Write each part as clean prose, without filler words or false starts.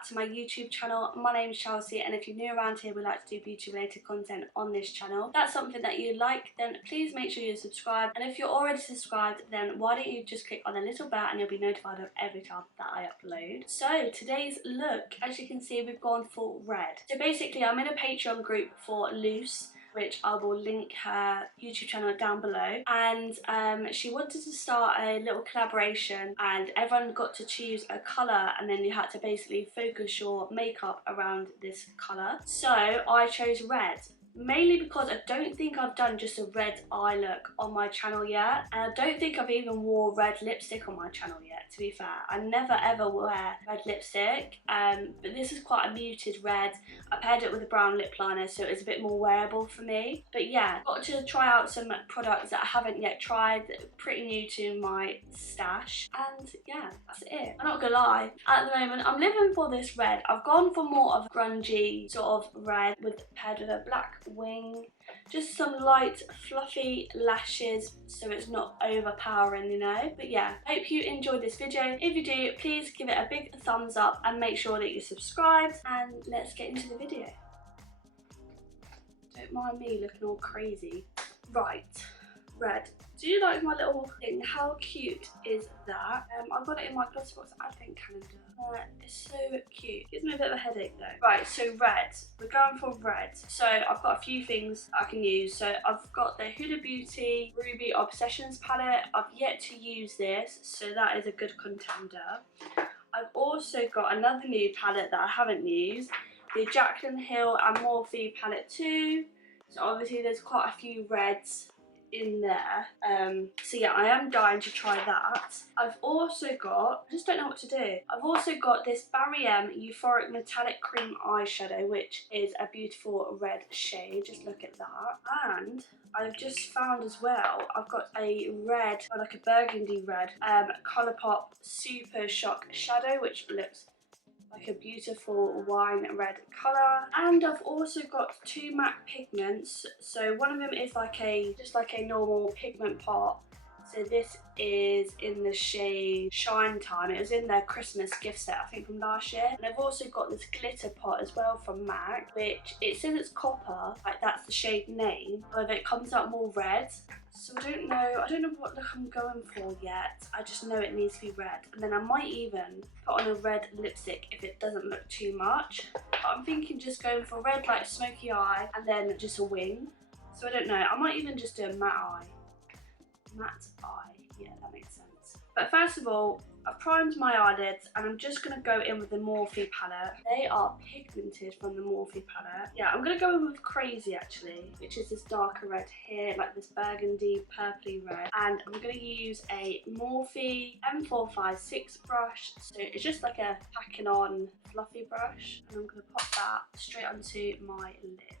back to my YouTube channel. My name is Chelsea, and if you're new around here, we like to do beauty related content on this channel. If that's something that you like, then please make sure you're subscribed, and if you're already subscribed, then why don't you just click on the little bell and you'll be notified of every time that I upload. So today's look, as you can see, we've gone for red. So basically I'm in a Patreon group for Loose, which I will link her YouTube channel down below, and she wanted to start a little collaboration, and everyone got to choose a colour, and then you had to basically focus your makeup around this colour. So I chose red, mainly because I don't think I've done just a red eye look on my channel yet, and I don't think I've even wore red lipstick on my channel yet, to be fair. I never ever wear red lipstick, but this is quite a muted red. I paired it with a brown lip liner, so it's a bit more wearable for me. But yeah, got to try out some products that I haven't yet tried, that are pretty new to my stash, and yeah, that's it. I'm not gonna lie, at the moment I'm living for this red. I've gone for more of a grungy sort of red, paired with a black wing, just some light fluffy lashes so it's not overpowering, you know. But yeah, hope you enjoyed this video. If you do, please give it a big thumbs up and make sure that you're subscribed, and let's get into the video. Don't mind me looking all crazy. Right, red. Do you like my little thing? How cute is that? I got it in my Glossybox advent calendar. It's so cute. Gives me a bit of a headache though. Right, so red. We're going for red. So I've got a few things I can use. So I've got the Huda Beauty Ruby Obsessions palette. I've yet to use this, so that is a good contender. I've also got another new palette that I haven't used, the Jaclyn Hill and Morphe palette 2. So obviously there's quite a few reds in there, so yeah, I am dying to try that. I've also got, I just don't know what to do, I've also got this Barry M Euphoric Metallic Cream Eyeshadow, which is a beautiful red shade. Just look at that. And I've just found as well, I've got a red, or like a burgundy red, Colourpop Super Shock Shadow, which looks like a beautiful wine red colour. And I've also got two matte pigments. So one of them is just like a normal pigment pot. So this is in the shade Shine Time. It was in their Christmas gift set, I think, from last year. And I've also got this glitter pot as well from MAC, which it says it's copper, like that's the shade name, but it comes out more red. So I don't know what look I'm going for yet. I just know it needs to be red. And then I might even put on a red lipstick if it doesn't look too much. But I'm thinking just going for red, like smoky eye, and then just a wing. So I don't know, I might even just do a matte eye. Matte eye, yeah, that makes sense. But first of all, I've primed my eyelids, and I'm just going to go in with the Morphe palette. They are pigmented from the Morphe palette. Yeah, I'm going to go in with Crazy actually, which is this darker red here, like this burgundy purpley red. And I'm going to use a Morphe M456 brush. So it's just like a packing on fluffy brush. And I'm going to pop that straight onto my lid.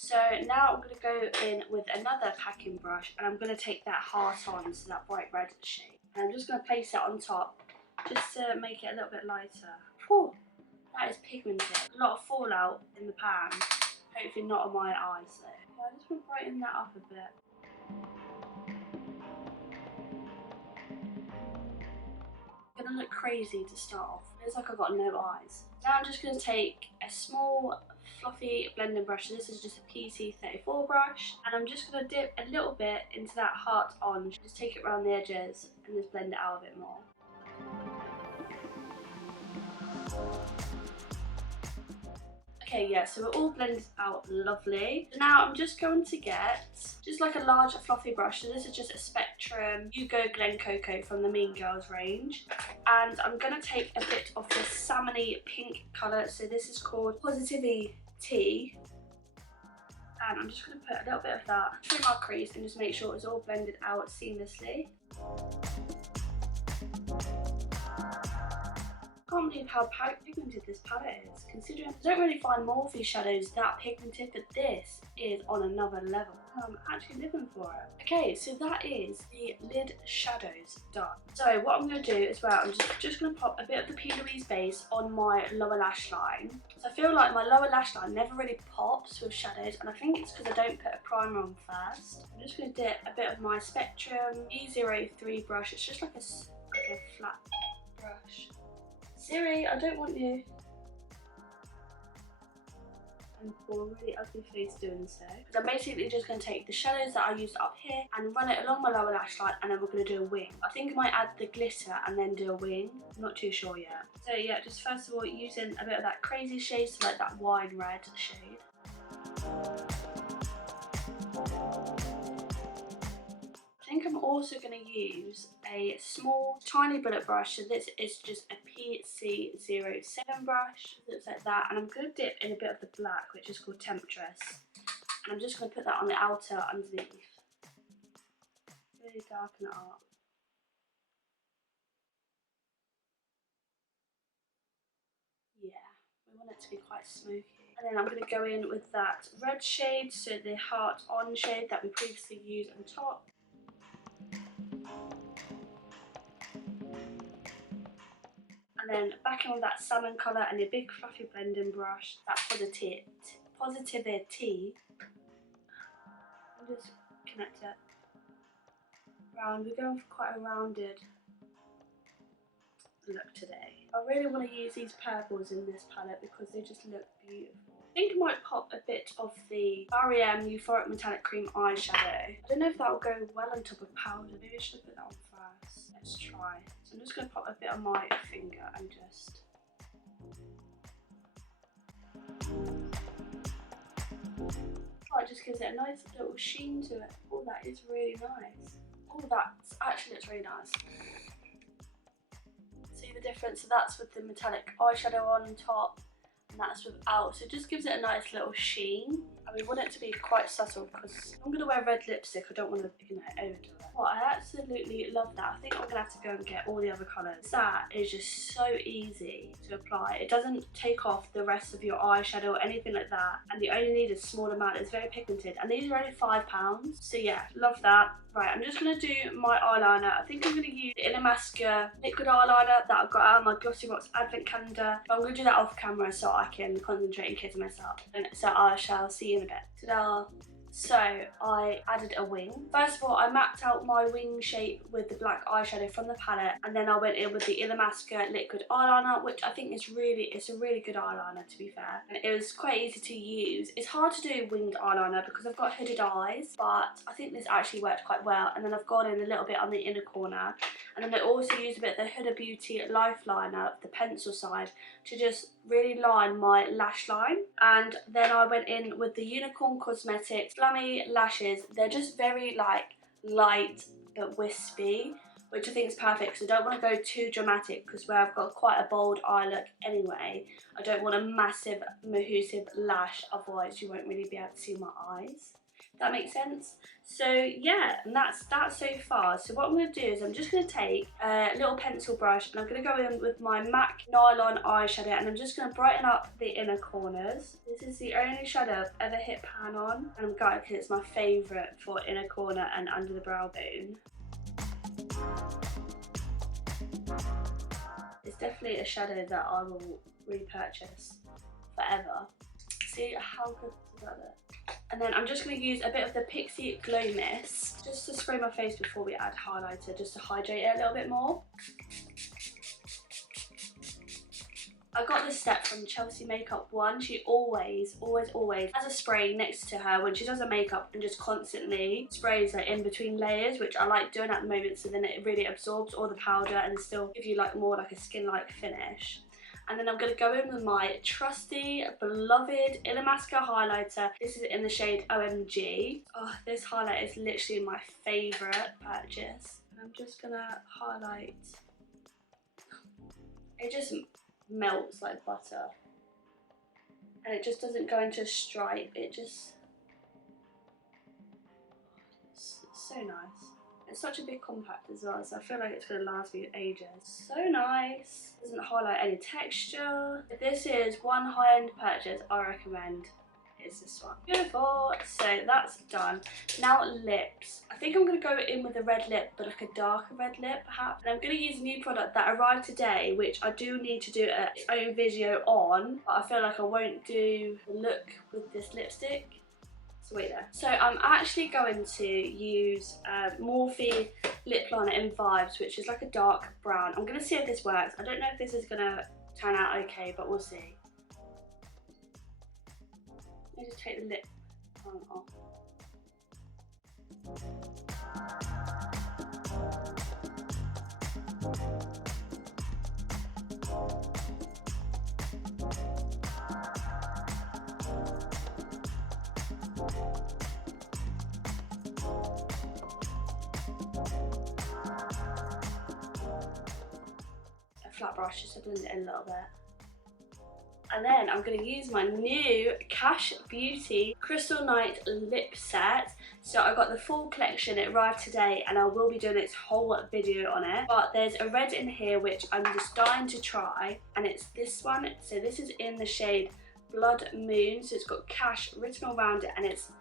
So now I'm going to go in with another packing brush, and I'm going to take that heart on, so that bright red shade. And I'm just going to place it on top just to make it a little bit lighter. Whew, that is pigmented. A lot of fallout in the pan. Hopefully not on my eyes though. Yeah, I just want to brighten that up a bit. I'm going to look crazy to start off. It looks like I've got no eyes. Now I'm just going to take a small fluffy blending brush. So this is just a PT34 brush, and I'm just going to dip a little bit into that heart on. Just take it around the edges and just blend it out a bit more. Okay, yeah, so we're all blended out lovely. So now I'm just going to get just like a large fluffy brush. So this is just a Spectrum Hugo Glen Coco from the Mean Girls range. And I'm going to take a bit of this salmony pink colour. So this is called Positivity Tea. And I'm just going to put a little bit of that through my crease and just make sure it's all blended out seamlessly. I can't believe how pigmented this palette is, considering I don't really find Morphe shadows that pigmented, but this is on another level. I'm actually living for it. Okay, so that is the lid shadows done. So what I'm going to do as well, I'm just going to pop a bit of the P. Louise base on my lower lash line. So I feel like my lower lash line never really pops with shadows, and I think it's because I don't put a primer on first. I'm just going to dip a bit of my Spectrum E03 brush. It's just like a flat brush. Siri, I don't want you. And for a really ugly face doing so. So I'm basically just going to take the shadows that I used up here and run it along my lower lash line, and then we're going to do a wing. I think I might add the glitter and then do a wing. I'm not too sure yet. So yeah, just first of all using a bit of that crazy shade, so like that wine red shade. I think I'm also going to use a small tiny bullet brush. So this is just a PC07 brush. Looks like that, and I'm going to dip in a bit of the black, which is called Temptress, and I'm just going to put that on the outer underneath. Really darken it up. Yeah, we want it to be quite smoky. And then I'm going to go in with that red shade, so the Heart On shade that we previously used on top. And then back in with that salmon colour and a big fluffy blending brush, that positivity. And just connect it round. We're going for quite a rounded look today. I really want to use these purples in this palette because they just look beautiful. I think I might pop a bit of the Barry M Euphoric Metallic Cream eyeshadow. I don't know if that will go well on top of powder. Maybe I should put that on first. Let's try. So I'm just going to pop a bit on my finger and just... Oh, it just gives it a nice little sheen to it. Oh, that is really nice. Oh, that actually looks really nice. See the difference? So that's with the metallic eyeshadow on top, and that's without. So it just gives it a nice little sheen. And we want it to be quite subtle because I'm going to wear red lipstick. I don't want to, you know, overdo it. Well, I absolutely love that. I think I'm going to have to go and get all the other colours. That is just so easy to apply. It doesn't take off the rest of your eyeshadow or anything like that. And you only need a small amount. It's very pigmented. And these are only £5. So yeah, love that. Right, I'm just going to do my eyeliner. I think I'm going to use the Illamasqua liquid eyeliner that I've got out of my Glossybox advent calendar. But I'm going to do that off camera so I can concentrate in case I mess up. And so I shall see you in a bit. Ta-da! So I added a wing. First of all, I mapped out my wing shape with the black eyeshadow from the palette, and then I went in with the Illamasqua liquid eyeliner, which I think is it's a really good eyeliner, to be fair. And it was quite easy to use. It's hard to do winged eyeliner because I've got hooded eyes, but I think this actually worked quite well. And then I've gone in a little bit on the inner corner, and then I also used a bit of the Huda Beauty Lifeliner, the pencil side, to just really line my lash line. And then I went in with the Unicorn Cosmetics Slummy Lashes. They're just very like light but wispy, which I think is perfect because I don't want to go too dramatic, because where I've got quite a bold eye look anyway, I don't want a massive mahoosive lash, otherwise you won't really be able to see my eyes. That makes sense? So yeah, and that's so far. So what I'm going to do is I'm just going to take a little pencil brush, and I'm going to go in with my MAC Nylon eyeshadow, and I'm just going to brighten up the inner corners. This is the only shadow I've ever hit pan on, and I'm gutted because it's my favourite for inner corner and under the brow bone. It's definitely a shadow that I will repurchase forever. See how good does that look? And then I'm just going to use a bit of the Pixie Glow Mist just to spray my face before we add highlighter, just to hydrate it a little bit more. I got this set from Chelsea Makeup One. She always has a spray next to her when she does her makeup and just constantly sprays it in between layers, which I like doing at the moment, so then it really absorbs all the powder and still give you like more like a skin-like finish. And then I'm going to go in with my trusty, beloved Illamasqua highlighter. This is in the shade OMG. Oh, this highlight is literally my favourite purchase. And I'm just going to highlight. It just melts like butter. And it just doesn't go into a stripe. It just... It's so nice. It's such a big compact as well, so I feel like it's going to last me ages. So nice. Doesn't highlight any texture. If this is one high-end purchase I recommend, it's this one. Beautiful. So that's done. Now lips. I think I'm going to go in with a red lip, but like a darker red lip perhaps. And I'm going to use a new product that arrived today, which I do need to do its own video on, but I feel like I won't do the look with this lipstick. So wait there. So I'm actually going to use Morphe Lip Liner in Vibes, which is like a dark brown. I'm going to see if this works. I don't know if this is going to turn out okay, but we'll see. Let me just take the lip liner off. A flat brush just to blend it in a little bit. And then I'm going to use my new Cash Beauty Crystal Night lip set. So I got the full collection, it arrived today, and I will be doing its whole video on it. But there's a red in here which I'm just dying to try, and it's this one. So this is in the shade Blood Moon, so it's got Cash written all around it, and it's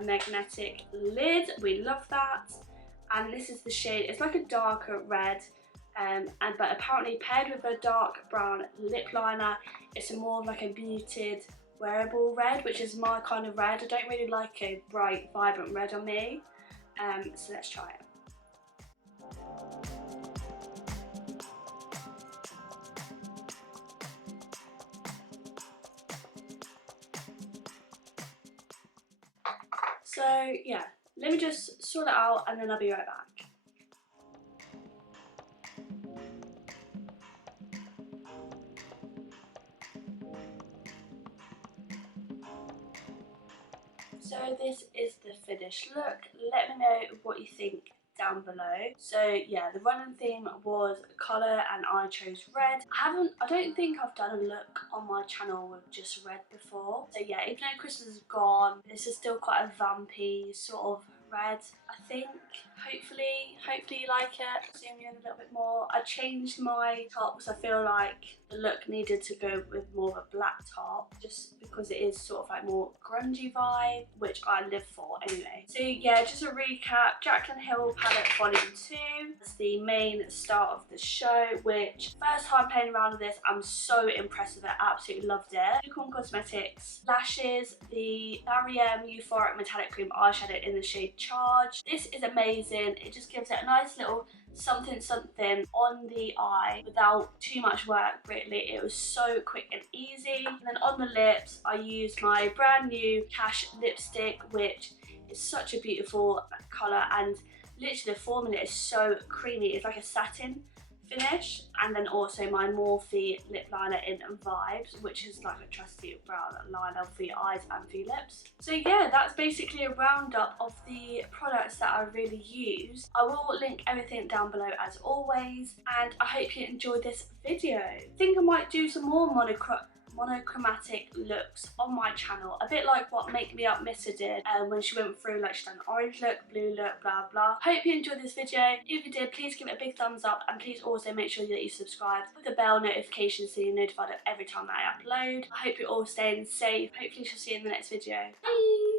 a magnetic lid. We love that. And this is the shade, it's like a darker red. But apparently paired with a dark brown lip liner, it's a more of like a muted wearable red, which is my kind of red. I don't really like a bright vibrant red on me, so let's try it. So yeah, let me just sort it out and then I'll be right back. So this is the finished look. Let me know what you think down below. So yeah, the running theme was colour and I chose red. I don't think I've done a look on my channel with just red before. So yeah, even though Christmas is gone, this is still quite a vampy sort of red, I think. Hopefully you like it. Zoom in a little bit more. I changed my top because I feel like the look needed to go with more of a black top, just because it is sort of like more grungy vibe, which I live for anyway. So yeah, just a recap, Jaclyn Hill palette volume 2 is the main start of the show, which first time playing around with this, I'm so impressed with it, absolutely loved it. Unicorn Cosmetics lashes, the Barrier Euphoric Metallic Cream eyeshadow in the shade Charge. This is amazing, it just gives it a nice little something on the eye without too much work really. It was so quick and easy. And then on the lips, I used my brand new Cash lipstick, which is such a beautiful colour, and literally the formula is so creamy. It's like a satin finish. And then also my Morphe lip liner in Vibes, which is like a trusty brown liner for your eyes and for your lips. So yeah, that's basically a roundup of the products that I really used. I will link everything down below as always, and I hope you enjoyed this video. I think I might do some more monochromatic looks on my channel, a bit like what Make Me Up Missa did when she went through, like, she done orange look, blue look, blah blah. Hope you enjoyed this video. If you did, please give it a big thumbs up, and please also make sure that you subscribe with the bell notification so you're notified of every time that I upload. I hope you're all staying safe. Hopefully she'll see you in the next video. Bye!